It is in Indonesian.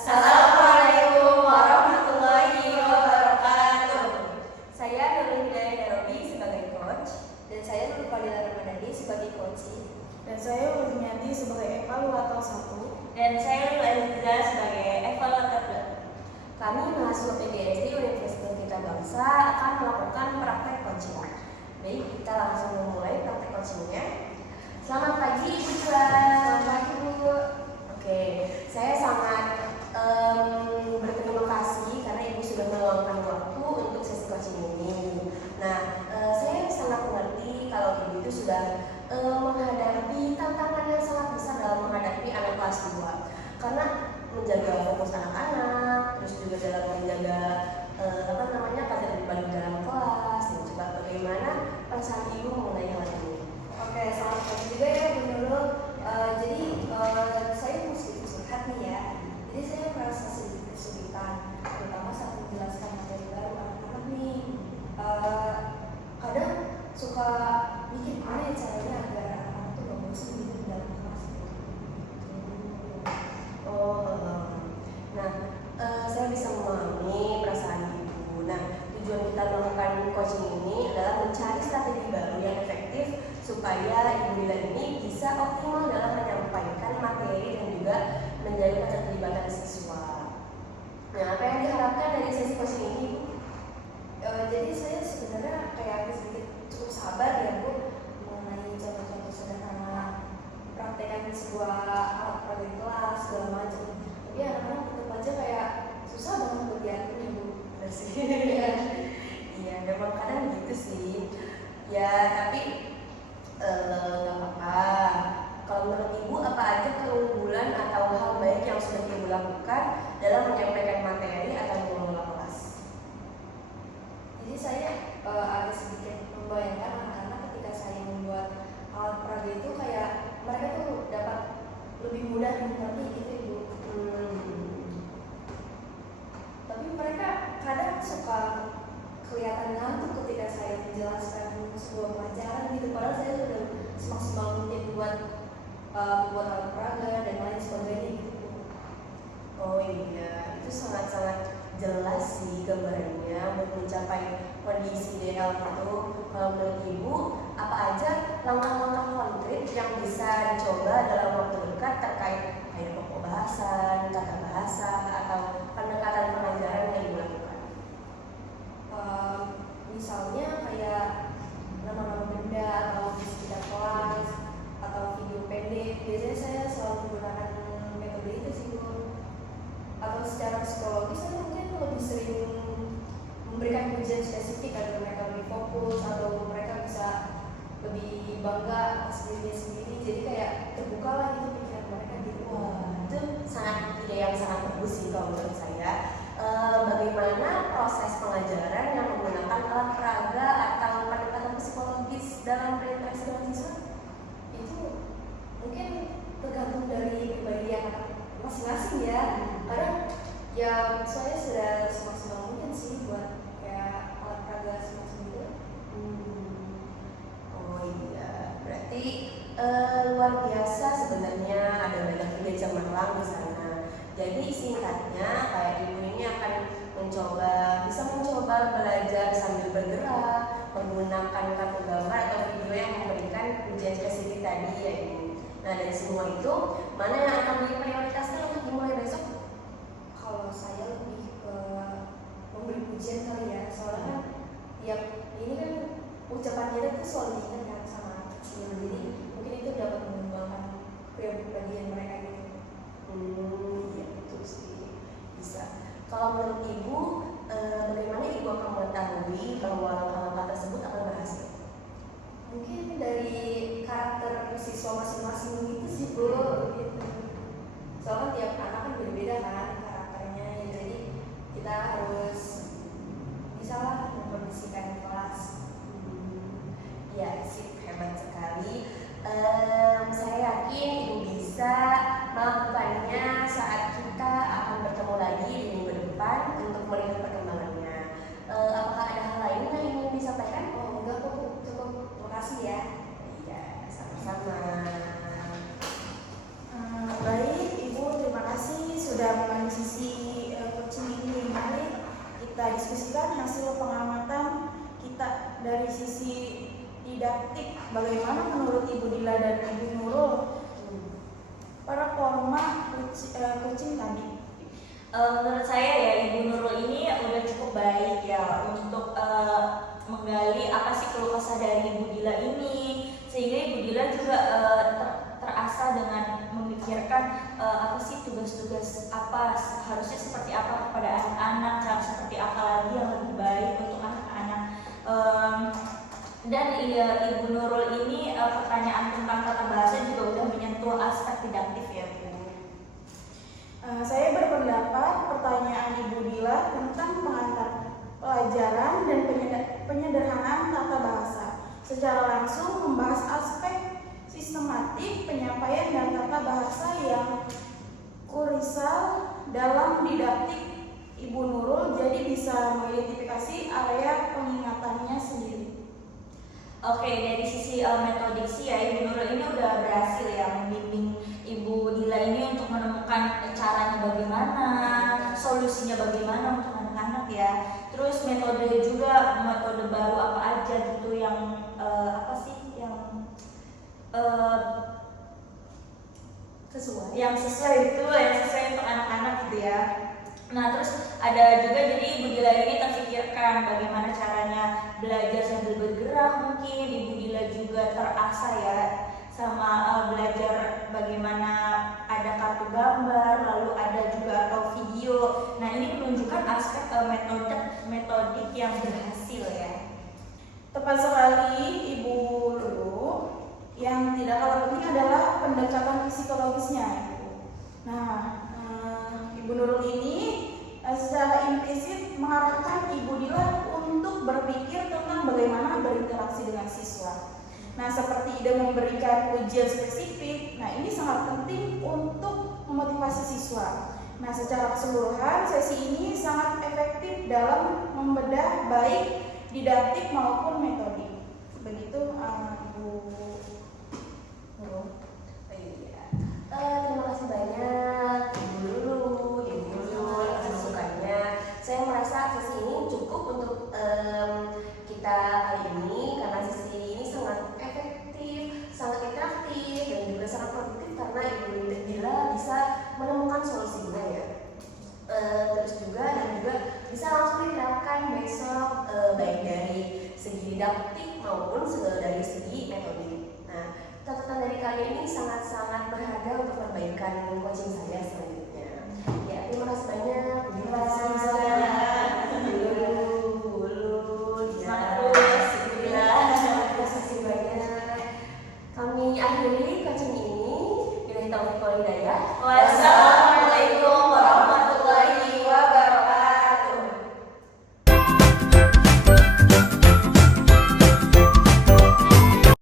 Assalamualaikum warahmatullahi wabarakatuh. Saya Nurul Hidayah Darobi sebagai coach, Dan saya Nur Fadila Ramadhani sebagai coach. Dan saya Ulmiati sebagai evaluator 1. dan saya Lula Aziza sebagai evaluator 2. Kami mahasiswa PGSD Universitas Kita Bangsa akan melakukan praktek coaching. Baik, kita langsung memulai praktek coachingnya. Selamat pagi Ibu Tuan. Selamat pagi Bu. Oke, saya sangat berterima kasih karena Ibu sudah meluangkan waktu untuk sesi coaching ini. Nah, saya sangat mengerti kalau Ibu itu sudah menghadapi tantangan yang sangat besar dalam menghadapi anak kelas 2. Karena menjaga fokus anak-anak, terus juga dalam menjaga ketertiban dalam kelas, dan juga bagaimana perasaan Ibu mengenai hal ini. Oke, selamat pagi juga ya Bu Nurul. Jadi saya mesti curhat nih ya. Jadi saya merasa sedikit kesulitan, terutama saat menjelaskan materi baru anak-anak nih. Kadang suka mikir gimana ya caranya agar anak-anak tuh gak bosan gitu di dalam kelas. Saya bisa memahami perasaan Ibu. Nah, tujuan kita melakukan coaching ini adalah mencari strategi baru yang efektif supaya Ibu Lila ini bisa optimal dalam menyampaikan materi dan juga menjaga keterlibatan siswa. Nah, apa yang diharapkan dari sesi coaching ini, Bu? Jadi saya sebenarnya kayak sedikit cukup sabar ya Bu mengenai contoh-contoh sederhana praktekan sebuah alat peraga di kelas segala macam. Tapi anak-anak tetap aja kayak susah banget buat diatur ya Bu. Benar sih. Iya, memang kadang gitu sih. Ya, tapi nggak apa-apa. Kalau menurut Ibu, apa aja keunggulan atau hal baik yang sudah Ibu lakukan dalam menyampaikan materi atau mengelola kelas? Jadi saya agak sedikit membayangkan anak-anak ketika saya membuat alat peraga itu kayak mereka tuh dapat lebih mudah dimengerti gitu Ibu. Tapi mereka kadang suka kelihatan ngantuk ketika saya menjelaskan sebuah pelajaran gitu. Padahal saya sudah semaksimal mungkin buat alat peraga dan lain sebagainya gitu. Oh iya, itu sangat-sangat jelas sih gambarannya untuk mencapai kondisi ideal itu. Kalau menurut Ibu, apa aja langkah-langkah konkret yang bisa dicoba dalam waktu dekat terkait kayak pokok bahasan, tata bahasa, atau pendekatan pengajaran yang Ibu lakukan? Misalnya kayak nama-nama benda atau di sekitar kelas atau video pendek. Biasanya saya selalu menggunakan metode itu sih Bu. Atau secara psikologis saya mungkin lebih sering memberikan pujian spesifik agar mereka lebih fokus atau mereka bisa lebih bangga atas dirinya sendiri. Jadi kayak terbuka lah gitu pikiran mereka gitu. Wah, itu sangat ide yang sangat bagus sih kalau menurut saya. Bagaimana proses pengajaran yang menggunakan alat peraga atau pendekatan psikologis dalam berinteraksi dengan siswa? Itu mungkin tergantung dari pribadi anak masing-masing ya. Kadang ya saya sudah semaksimal mungkin sih buat kayak alat peraga semacam itu. Oh iya, berarti luar biasa sebenarnya, ada banyak ide cemerlang di sana. Jadi singkatnya kayak Ibu ini akan bisa mencoba belajar sambil bergerak, menggunakan kartu gambar atau video yang memberikan ujian spesifik tadi ya Ibu. Nah, dari semua itu, mana yang akan diprioritaskan untuk dimulai besok? Kalau saya lebih ke memberi pujian kali ya, soalnya kan tiap ini kan ucapannya itu selalu diingat kan sama anak kecil, jadi mungkin itu dapat mengembangkan kepribadian mereka gitu. Iya betul sih, bisa. Kalau menurut Ibu, bagaimana Ibu akan mengetahui bahwa langkah-langkah tersebut akan berhasil? Mungkin dari karakter siswa masing-masing gitu sih Bu, gitu. Soalnya tiap anak kan berbeda kan karakternya ya, jadi kita harus bisa lah mengkondisikan kelas. Ya, sip, hebat sekali. Saya yakin Ibu bisa melakukannya saat kita akan bertemu lagi di minggu depan untuk melihat perkembangannya. Apakah ada hal lain yang ingin disampaikan? Oh enggak kok Bu, cukup. Terima kasih ya. Iya, sama-sama. Baik, Ibu, terima kasih sudah menganalisis dari sisi didaktik, bagaimana menurut Ibu Dila dan Ibu Nurul performa coaching tadi? Menurut saya ya Ibu Nurul ini udah cukup baik ya untuk menggali apa sih keluh kesah dari Ibu Dila ini, sehingga Ibu Dila juga terasa dengan memikirkan apa sih tugas-tugas apa harusnya seperti apa kepada anak-anak, cara seperti apa lagi yang lebih baik untuk anak-anak. Dan Ibu Nurul ini pertanyaan tentang tata bahasa juga udah menyentuh aspek didaktif ya Bu. Saya berpendapat pertanyaan Ibu Dila tentang pengantar pelajaran dan penyederhanaan tata bahasa secara langsung membahas aspek sistematik penyampaian dan tata bahasa yang krusial dalam didaktik Ibu Nurul, jadi bisa mengidentifikasi area pengingatannya sendiri. Oke, dari sisi metodiksi ya Ibu Nurul ini udah berhasil ya membimbing Ibu Dila ini untuk menemukan caranya bagaimana, solusinya bagaimana untuk anak-anak ya. Terus metode juga, metode baru apa aja gitu yang apa sih yang Sesuai. yang sesuai untuk anak-anak gitu ya. Nah terus ada juga jadi Ibu Dila ini terpikirkan bagaimana caranya belajar sambil bergerak, mungkin Ibu Dila juga terasa ya sama belajar bagaimana ada kartu gambar, lalu ada juga atau video. Nah ini menunjukkan aspek metodik yang berhasil ya. Tepat sekali Ibu Lulu. Yang tidak kalah penting adalah pendekatan psikologisnya. Nah, Ibu Nurul ini secara implisit mengarahkan Ibu Dila untuk berpikir tentang bagaimana berinteraksi dengan siswa. Nah, seperti ide memberikan ujian spesifik, nah ini sangat penting untuk memotivasi siswa. Nah, secara keseluruhan sesi ini sangat efektif dalam membedah baik didaktik maupun metodik. Begitu Ibu Nurul. Terima kasih banyak Ibu Lulu, Ibu Nurul atas masukannya. Saya merasa sesi ini cukup untuk kita kali ini karena sesi ini sangat efektif, sangat interaktif dan juga sangat produktif karena Ibu Dila bisa menemukan solusinya ya. Terus juga bisa langsung diterapkan besok baik dari segi didaktik maupun dari segi metode. Nah, catatan dari kalian ini sangat-sangat berharga untuk perbaikan coaching saya selanjutnya. Ya, terima kasih banyak. Terima kasih banyak. Kami akhiri coaching ini. Bila taufik wal hidayah.